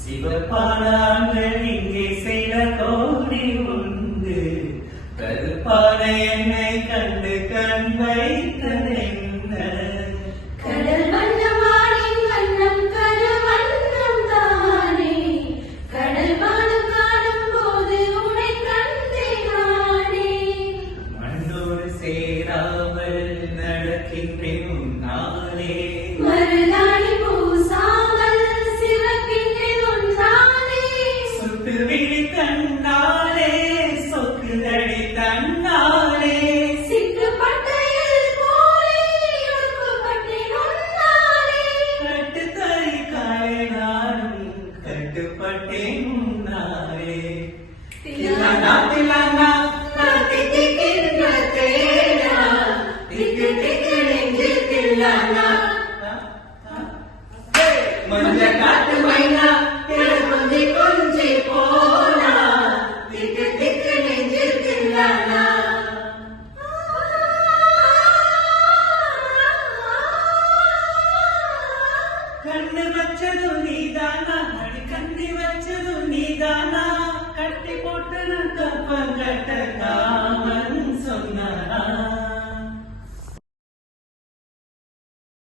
சிவப்பானாங்கள் இங்கே செய்த கோடி உண்டு கருப்பான என்னை கண்டு கண் வைத்ததென்ன கடல் வண்ணமானின் வண்ணம் கருவண்ணம் தானே கடல் வானம் காணும் போது உன்னை கண்டேனே மண்ணோடு சேராமல் நடக்கின்றேன் நானே மருதாணி பூசாமல் சிவக்கின்றேன் உன்னாலே சுட்டு விழி கண்டாலே சொக்குதடி தன்னாலே சிக்குப்பட்டையில் போலே உடுப்புப்பட்டேன் உன்னாலே கட்டுத்தறி காலை நானும் கட்டுப்பட்டேன் உன்னாலே தில்லானா தில்லானா திக்கிக்கின்ற தேனா திக்கு திக்கு நெஞ்சில் தில்லானா மஞ்ச காட்டு மைனா கொஞ்சி கொஞ்சி போனா திக்கு திக்கு நெஞ்சில் தில்லானா கண்ணு வச்சது நீதானா அடி கண்ணி வச்சது நீதானா கட்டி போட்டு நான் தப்பங்கட்ட